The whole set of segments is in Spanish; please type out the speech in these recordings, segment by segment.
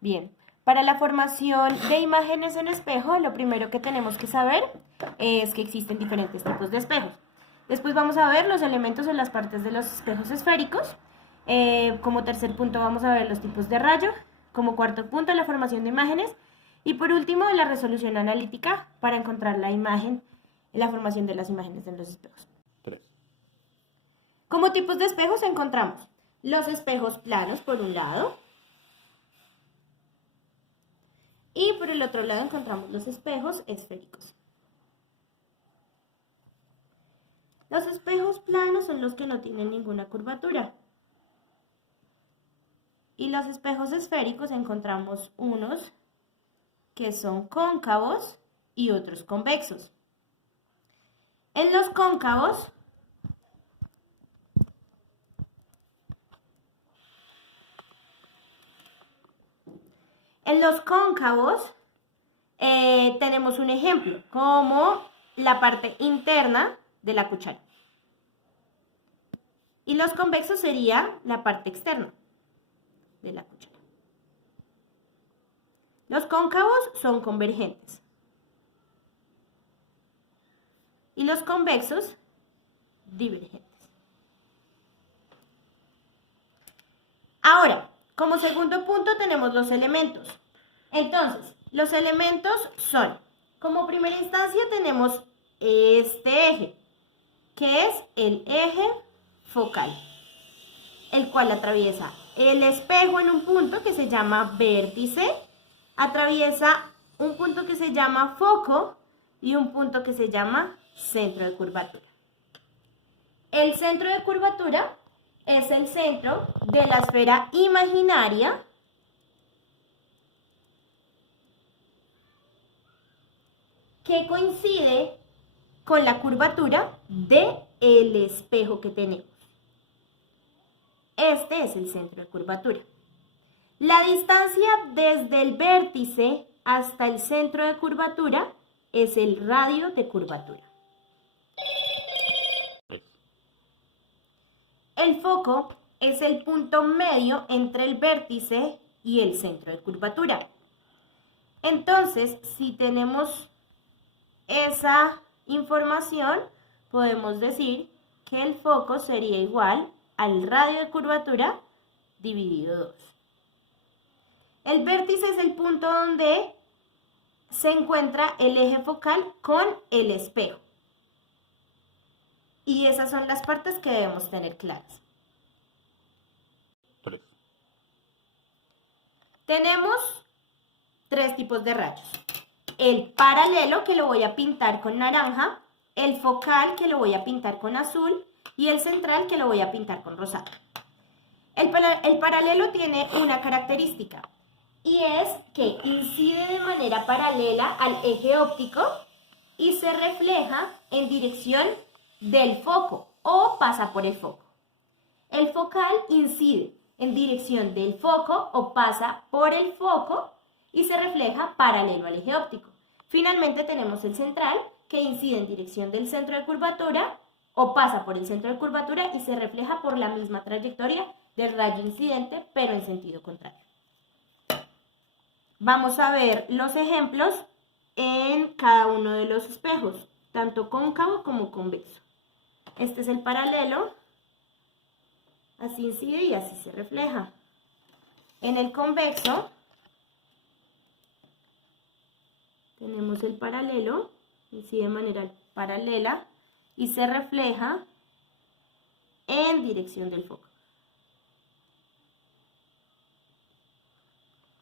Bien, para la formación de imágenes en espejo, lo primero que tenemos que saber es que existen diferentes tipos de espejos. Después vamos a ver los elementos en las partes de los espejos esféricos. Como tercer punto vamos a ver los tipos de rayo. Como cuarto punto, la formación de imágenes. Y por último, la resolución analítica para encontrar la imagen, la formación de las imágenes en los espejos. 3. Como tipos de espejos encontramos los espejos planos por un lado. Y por el otro lado encontramos los espejos esféricos. Los espejos planos son los que no tienen ninguna curvatura. Y los espejos esféricos encontramos unos que son cóncavos y otros convexos. En los cóncavos tenemos un ejemplo, como la parte interna de la cuchara. Y los convexos sería la parte externa de la cuchara. Los cóncavos son convergentes. Y los convexos, divergentes. Ahora, como segundo punto tenemos los elementos. Entonces, los elementos son, como primera instancia tenemos este eje, que es el eje focal, el cual atraviesa el espejo en un punto que se llama vértice, atraviesa un punto que se llama foco y un punto que se llama centro de curvatura. El centro de curvatura es el centro de la esfera imaginaria que coincide con la curvatura del espejo que tenemos. Este es el centro de curvatura. La distancia desde el vértice hasta el centro de curvatura es el radio de curvatura. El foco es el punto medio entre el vértice y el centro de curvatura. Entonces, si tenemos esa información, podemos decir que el foco sería igual al radio de curvatura dividido 2. El vértice es el punto donde se encuentra el eje focal con el espejo. Y esas son las partes que debemos tener claras. 3. Tenemos 3 tipos de rayos. El paralelo, que lo voy a pintar con naranja, el focal, que lo voy a pintar con azul, y el central, que lo voy a pintar con rosado. El paralelo tiene una característica, y es que incide de manera paralela al eje óptico y se refleja en dirección del foco o pasa por el foco. El focal incide en dirección del foco o pasa por el foco y se refleja paralelo al eje óptico. Finalmente tenemos el central, que incide en dirección del centro de curvatura o pasa por el centro de curvatura y se refleja por la misma trayectoria del rayo incidente, pero en sentido contrario. Vamos a ver los ejemplos en cada uno de los espejos, tanto cóncavo como convexo. Este es el paralelo, así incide y así se refleja. En el convexo tenemos el paralelo, incide de manera paralela y se refleja en dirección del foco.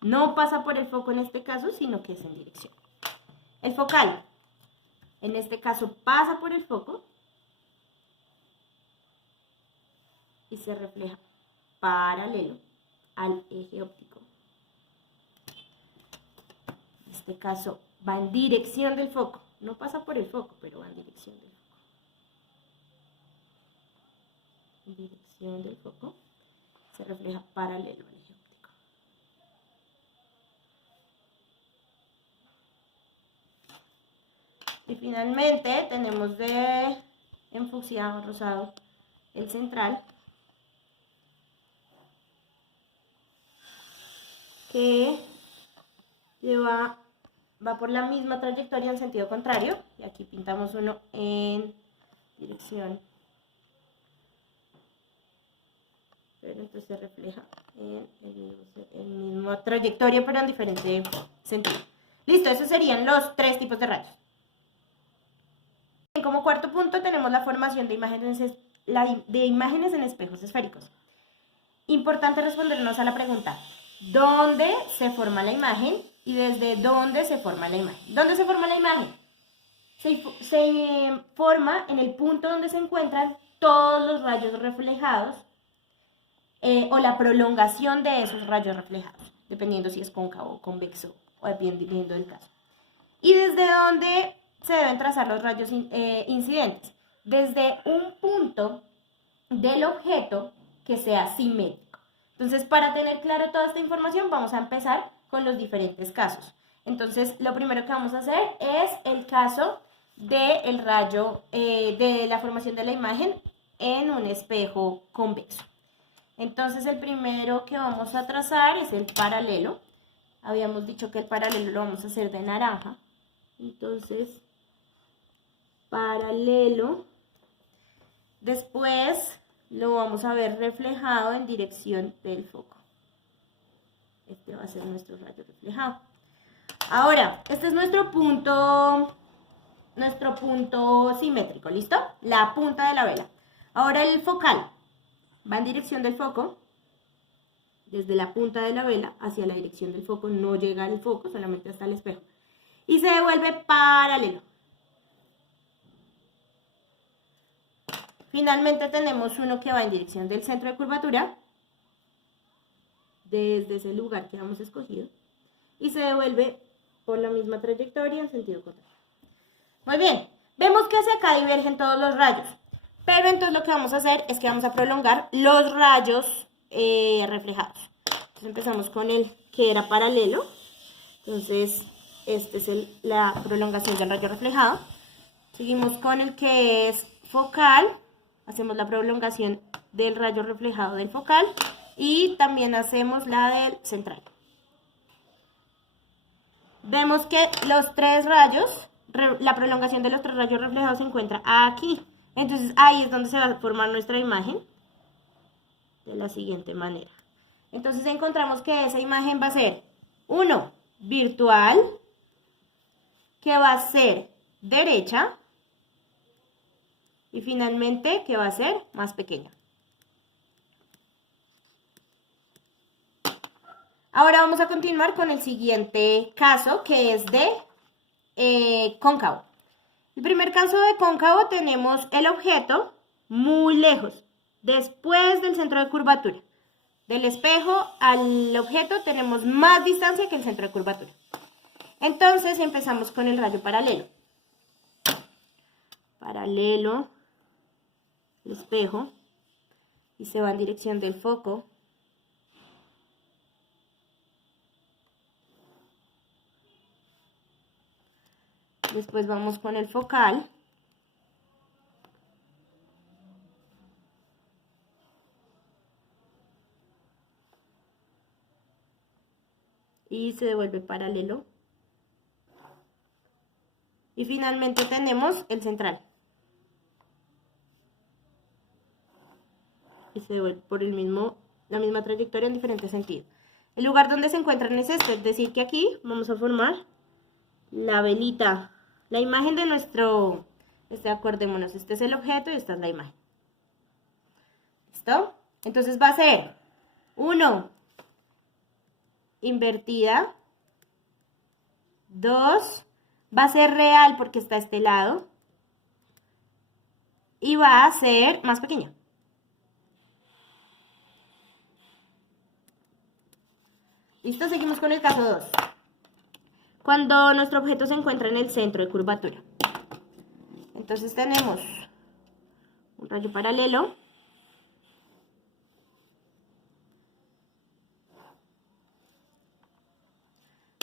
No pasa por el foco en este caso, sino que es en dirección. El focal, en este caso, pasa por el foco y se refleja paralelo al eje óptico. En este caso, va en dirección del foco. No pasa por el foco, pero va en dirección del foco. En dirección del foco se refleja paralelo al eje óptico. Y finalmente tenemos en fucsia rosado el central. que va por la misma trayectoria en sentido contrario. Y aquí pintamos uno en dirección, pero entonces se refleja en el mismo trayectoria, pero en diferente sentido. Listo, esos serían los 3 tipos de rayos. Como cuarto punto tenemos la formación de imágenes en espejos esféricos. Importante respondernos a la pregunta, ¿dónde se forma la imagen y desde dónde se forma la imagen? ¿Dónde se forma la imagen? Se forma en el punto donde se encuentran todos los rayos reflejados o la prolongación de esos rayos reflejados, dependiendo si es cóncavo o convexo, o dependiendo del caso. ¿Y desde dónde se deben trazar los rayos incidentes? Desde un punto del objeto que sea simétrico. Entonces, para tener claro toda esta información, vamos a empezar con los diferentes casos. Entonces, lo primero que vamos a hacer es el caso del rayo, de la formación de la imagen en un espejo convexo. Entonces, el primero que vamos a trazar es el paralelo. Habíamos dicho que el paralelo lo vamos a hacer de naranja. Entonces, paralelo. Después lo vamos a ver reflejado en dirección del foco. Este va a ser nuestro rayo reflejado. Ahora, este es nuestro punto simétrico, ¿listo? La punta de la vela. Ahora el focal va en dirección del foco, desde la punta de la vela hacia la dirección del foco, no llega al foco, solamente hasta el espejo. Y se devuelve paralelo. Finalmente tenemos uno que va en dirección del centro de curvatura, desde ese lugar que hemos escogido, y se devuelve por la misma trayectoria en sentido contrario. Muy bien, vemos que hacia acá divergen todos los rayos, pero entonces lo que vamos a hacer es que vamos a prolongar los rayos reflejados. Entonces empezamos con el que era paralelo, entonces este es la prolongación del rayo reflejado. Seguimos con el que es focal, hacemos la prolongación del rayo reflejado del focal y también hacemos la del central. Vemos que los 3 rayos, la prolongación de los 3 rayos reflejados se encuentra aquí. Entonces ahí es donde se va a formar nuestra imagen de la siguiente manera. Entonces encontramos que esa imagen va a ser, 1, virtual, que va a ser derecha, y finalmente que va a ser más pequeña. Ahora vamos a continuar con el siguiente caso, que es de cóncavo. El primer caso de cóncavo tenemos el objeto muy lejos, después del centro de curvatura. Del espejo al objeto tenemos más distancia que el centro de curvatura. Entonces empezamos con el rayo paralelo. Paralelo, el espejo, y se va en dirección del foco. Después vamos con el focal. Y se devuelve paralelo. Y finalmente tenemos el central. Y se devuelve por la misma trayectoria en diferente sentido. El lugar donde se encuentran es este, es decir que aquí vamos a formar la velita, la imagen de nuestro, acordémonos, este es el objeto y esta es la imagen. ¿Listo? Entonces va a ser 1, invertida, 2, va a ser real porque está a este lado, y va a ser más pequeña. ¿Listo? Seguimos con el caso 2. Cuando nuestro objeto se encuentra en el centro de curvatura. Entonces tenemos un rayo paralelo.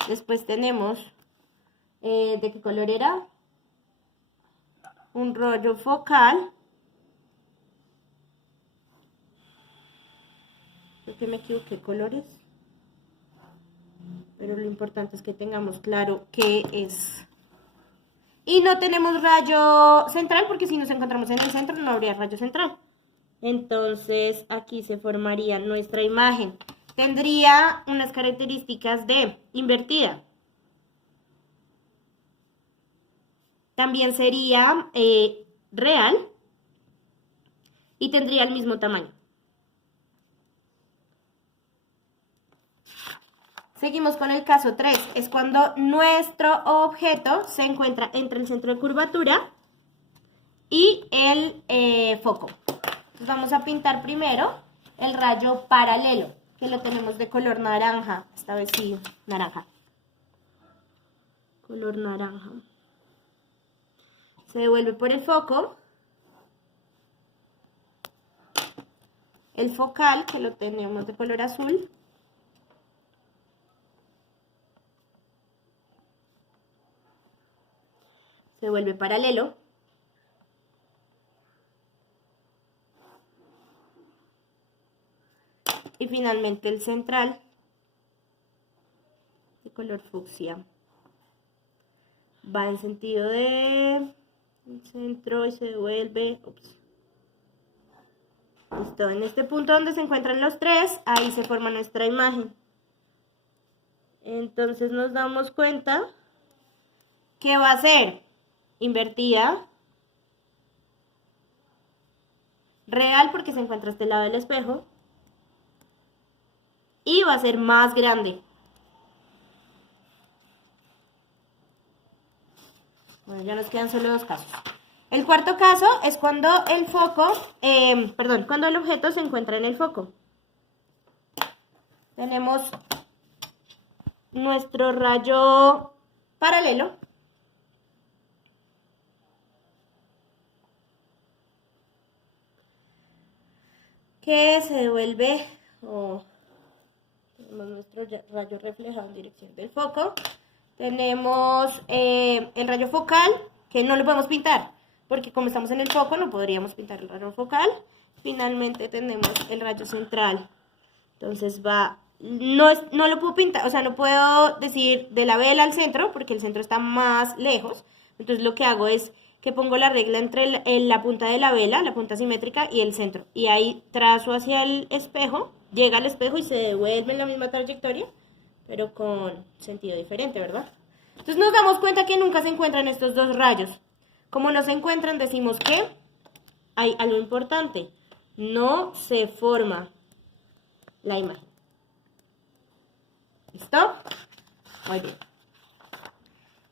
Después tenemos, ¿de qué color era? Un rayo focal. Creo que me equivoqué colores. pero lo importante es que tengamos claro qué es. Y no tenemos rayo central porque si nos encontramos en el centro no habría rayo central. Entonces aquí se formaría nuestra imagen. Tendría unas características de invertida. También sería real y tendría el mismo tamaño. Seguimos con el caso 3. Es cuando nuestro objeto se encuentra entre el centro de curvatura y el foco. Entonces vamos a pintar primero el rayo paralelo, que lo tenemos de color naranja. Esta vez sí, naranja. Color naranja. Se devuelve por el foco. El focal, que lo tenemos de color azul. Se vuelve paralelo. Y finalmente el central, de color fucsia. Va en sentido de centro y se devuelve. Ups. Listo, en este punto donde se encuentran los tres, ahí se forma nuestra imagen. Entonces nos damos cuenta que va a ser invertida, real porque se encuentra a este lado del espejo, y va a ser más grande. Bueno, ya nos quedan solo dos casos. El cuarto caso es cuando el foco, cuando el objeto se encuentra en el foco. Tenemos nuestro rayo paralelo. Que se devuelve, tenemos nuestro rayo reflejado en dirección del foco. Tenemos el rayo focal, que no lo podemos pintar, porque como estamos en el foco no podríamos pintar el rayo focal. Finalmente tenemos el rayo central. Entonces no lo puedo pintar, o sea, no puedo decir de la vela al centro, porque el centro está más lejos. Entonces lo que hago es que pongo la regla entre la punta de la vela, la punta simétrica, y el centro. Y ahí trazo hacia el espejo, llega al espejo y se devuelve en la misma trayectoria, pero con sentido diferente, ¿verdad? Entonces nos damos cuenta que nunca se encuentran estos dos rayos. Como no se encuentran, decimos que hay algo importante. No se forma la imagen. ¿Listo? Muy bien.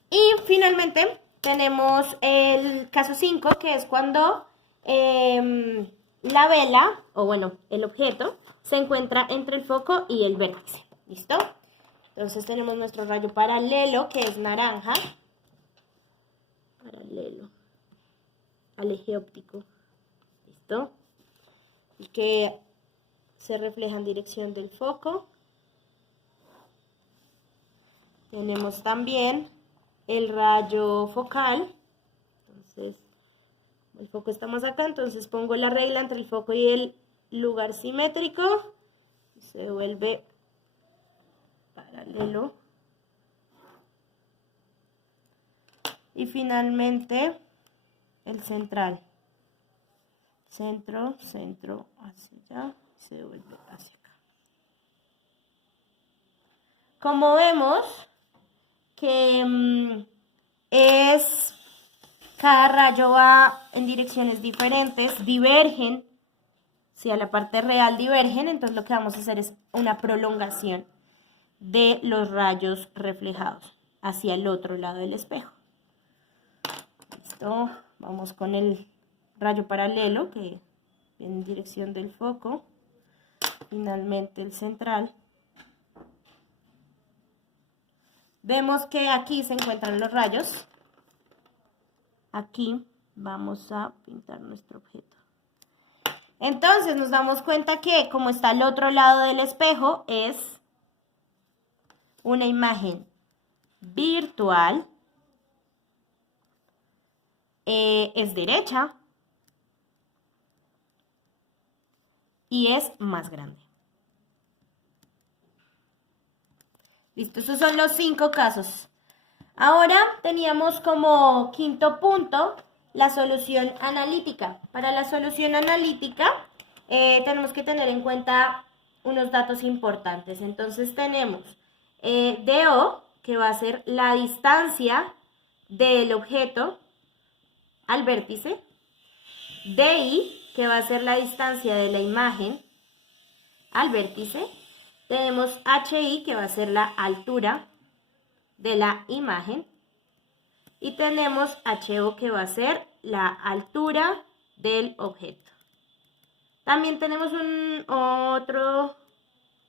Y finalmente tenemos el caso 5, que es cuando la vela, o bueno, el objeto, se encuentra entre el foco y el vértice. ¿Listo? Entonces tenemos nuestro rayo paralelo, que es naranja. Paralelo al eje óptico. ¿Listo? Y que se refleja en dirección del foco. Tenemos también el rayo focal. Entonces, el foco está más acá, entonces pongo la regla entre el foco y el lugar simétrico. Se vuelve paralelo. Y finalmente el central. Centro, centro, hacia allá, se devuelve hacia acá. Como vemos que cada rayo va en direcciones diferentes, divergen, si a la parte real divergen, entonces lo que vamos a hacer es una prolongación de los rayos reflejados hacia el otro lado del espejo. Listo, vamos con el rayo paralelo que viene en dirección del foco, finalmente el central. Vemos que aquí se encuentran los rayos. Aquí vamos a pintar nuestro objeto. Entonces nos damos cuenta que como está al otro lado del espejo es una imagen virtual, es derecha y es más grande. Listo, esos son los 5 casos. Ahora teníamos como quinto punto la solución analítica. Para la solución analítica tenemos que tener en cuenta unos datos importantes. Entonces tenemos DO, que va a ser la distancia del objeto al vértice, DI, que va a ser la distancia de la imagen al vértice, tenemos HI, que va a ser la altura de la imagen, y tenemos HO, que va a ser la altura del objeto. También tenemos otro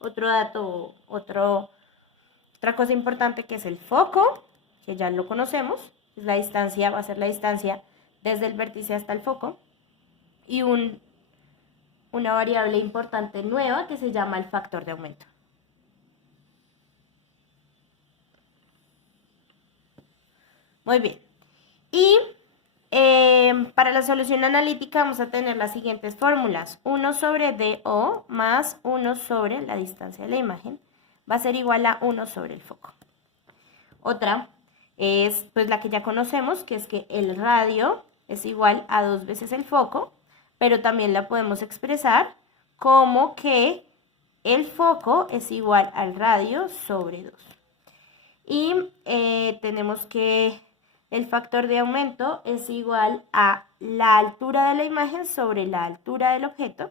dato, otra cosa importante, que es el foco, que ya lo conocemos, es la distancia, va a ser la distancia desde el vértice hasta el foco, y una variable importante nueva que se llama el factor de aumento. Muy bien. Y para la solución analítica vamos a tener las siguientes fórmulas. 1 sobre DO más 1 sobre la distancia de la imagen va a ser igual a 1 sobre el foco. Otra es pues la que ya conocemos, que es que el radio es igual a 2 veces el foco, pero también la podemos expresar como que el foco es igual al radio sobre 2. Y tenemos que el factor de aumento es igual a la altura de la imagen sobre la altura del objeto.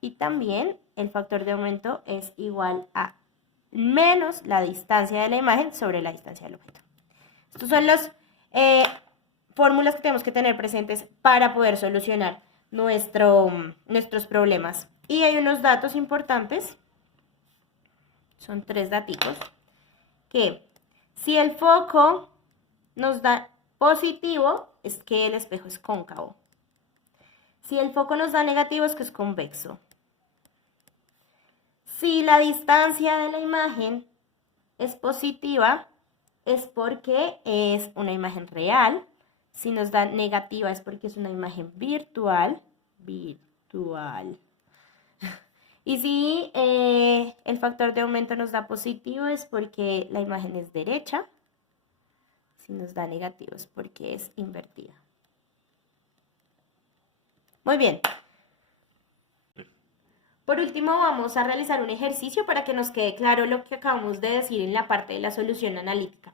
Y también el factor de aumento es igual a menos la distancia de la imagen sobre la distancia del objeto. Estos son las fórmulas que tenemos que tener presentes para poder solucionar nuestros problemas. Y hay unos datos importantes, son 3 daticos, que si el foco nos da positivo, es que el espejo es cóncavo. Si el foco nos da negativo, es que es convexo. Si la distancia de la imagen es positiva, es porque es una imagen real. Si nos da negativa, es porque es una imagen virtual. Y si el factor de aumento nos da positivo, es porque la imagen es derecha. Si nos da negativo, es porque es invertida. Muy bien. Por último, vamos a realizar un ejercicio para que nos quede claro lo que acabamos de decir en la parte de la solución analítica.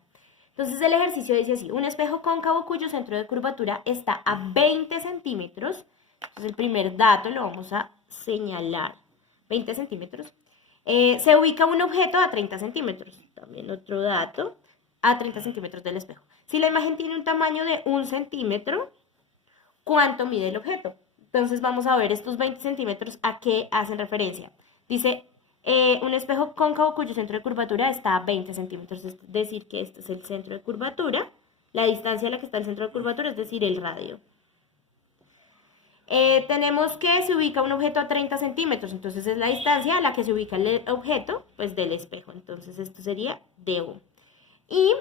Entonces, el ejercicio dice así: un espejo cóncavo cuyo centro de curvatura está a 20 centímetros. Entonces, el primer dato lo vamos a señalar. 20 centímetros. Se ubica un objeto a 30 centímetros. También otro dato, a 30 centímetros del espejo. Si la imagen tiene un tamaño de 1 centímetro, ¿cuánto mide el objeto? Entonces vamos a ver estos 20 centímetros a qué hacen referencia. Dice, un espejo cóncavo cuyo centro de curvatura está a 20 centímetros. Es decir, que este es el centro de curvatura. La distancia a la que está el centro de curvatura, es decir, el radio. Tenemos que se ubica un objeto a 30 centímetros. Entonces es la distancia a la que se ubica el objeto, pues del espejo. Entonces esto sería DO. Y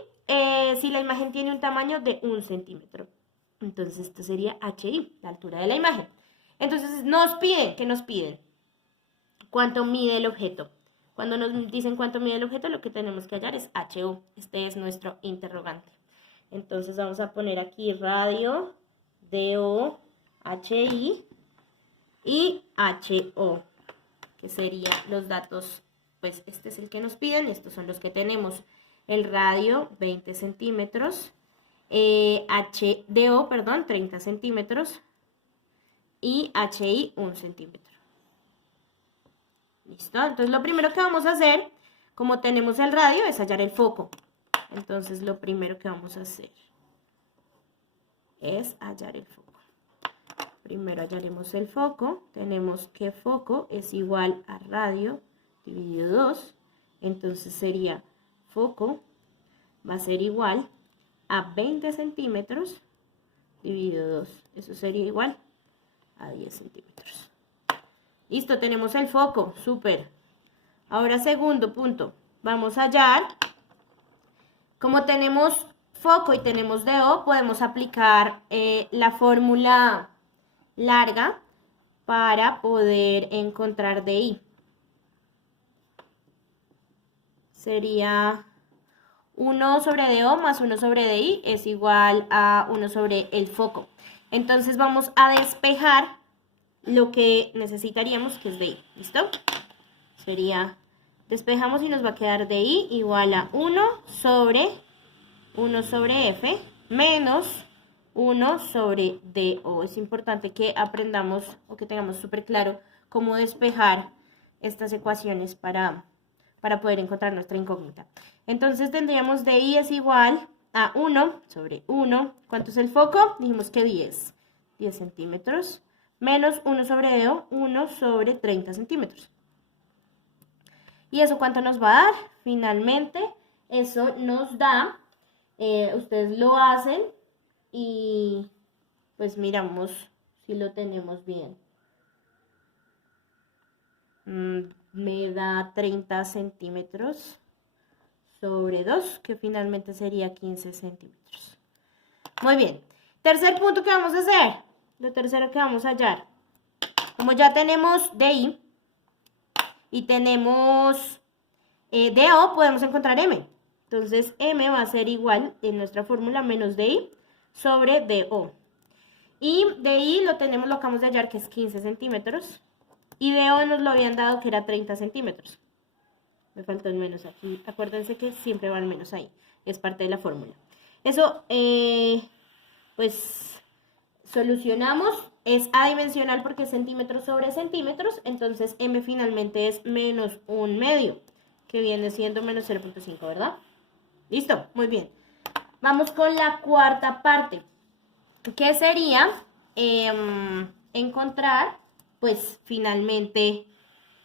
si la imagen tiene un tamaño de 1 centímetro. Entonces esto sería HI, la altura de la imagen. Entonces nos piden, ¿qué nos piden? ¿Cuánto mide el objeto? Cuando nos dicen cuánto mide el objeto, lo que tenemos que hallar es HO. Este es nuestro interrogante. Entonces vamos a poner aquí radio, DO, HI y HO, que serían los datos, pues este es el que nos piden, estos son los que tenemos. El radio, 20 centímetros, DO, perdón, 30 centímetros y HI, 1 centímetro. ¿Listo? Entonces lo primero que vamos a hacer, como tenemos el radio, es hallar el foco. Entonces lo primero que vamos a hacer es hallar el foco. Primero hallaremos el foco. Tenemos que foco es igual a radio dividido 2. Entonces sería foco va a ser igual a 20 centímetros dividido 2. Eso sería igual a 10 centímetros. Listo, tenemos el foco. Súper. Ahora, segundo punto. Vamos a hallar. Como tenemos foco y tenemos DO, podemos aplicar la fórmula larga para poder encontrar DI. sería 1 sobre DO más 1 sobre DI es igual a 1 sobre el foco. Entonces vamos a despejar lo que necesitaríamos, que es DI. ¿Listo? Sería, despejamos y nos va a quedar DI igual a 1 sobre F menos 1 sobre DO. Es importante que aprendamos o que tengamos súper claro cómo despejar estas ecuaciones para poder encontrar nuestra incógnita. Entonces tendríamos DI es igual a 1 sobre 1. ¿Cuánto es el foco? Dijimos que 10 centímetros. Menos 1 sobre DO, 1 sobre 30 centímetros. ¿Y eso cuánto nos va a dar? Finalmente, eso nos da, ustedes lo hacen y pues miramos si lo tenemos bien. Me da 30 centímetros sobre 2, que finalmente sería 15 centímetros. Muy bien. Tercer punto que vamos a hacer. Lo tercero que vamos a hallar. Como ya tenemos DI y tenemos DO, podemos encontrar M. Entonces, M va a ser igual en nuestra fórmula menos DI sobre DO. Y DI lo acabamos de hallar que es 15 centímetros. Y DO nos lo habían dado que era 30 centímetros. Me faltó el menos aquí. Acuérdense que siempre va el menos ahí. Es parte de la fórmula. Eso, pues, solucionamos. Es adimensional porque es centímetros sobre centímetros. Entonces, M finalmente es menos 1/2, que viene siendo menos 0.5, ¿verdad? ¿Listo? Muy bien. Vamos con la cuarta parte, que sería encontrar, pues, finalmente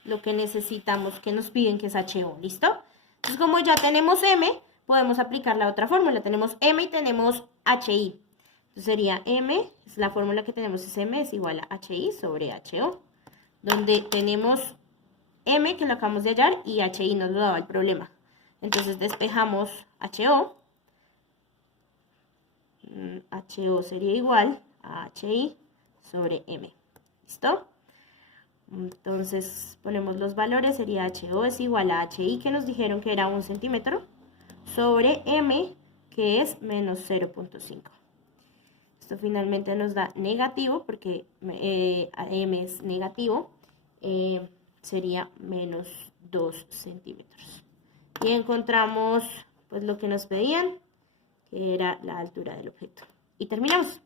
lo que necesitamos, que nos piden, que es HO, ¿listo? Entonces, como ya tenemos M, podemos aplicar la otra fórmula. Tenemos M y tenemos HI. Entonces, sería M, es la fórmula que tenemos, es M es igual a HI sobre HO, donde tenemos M, que lo acabamos de hallar, y HI nos lo daba el problema. Entonces, despejamos HO. HO sería igual a HI sobre M. ¿Listo? Entonces ponemos los valores, sería HO es igual a HI, que nos dijeron que era 1 centímetro, sobre M, que es menos 0.5. Esto finalmente nos da negativo, porque M es negativo, sería menos 2 centímetros. Y encontramos pues lo que nos pedían, que era la altura del objeto. Y terminamos.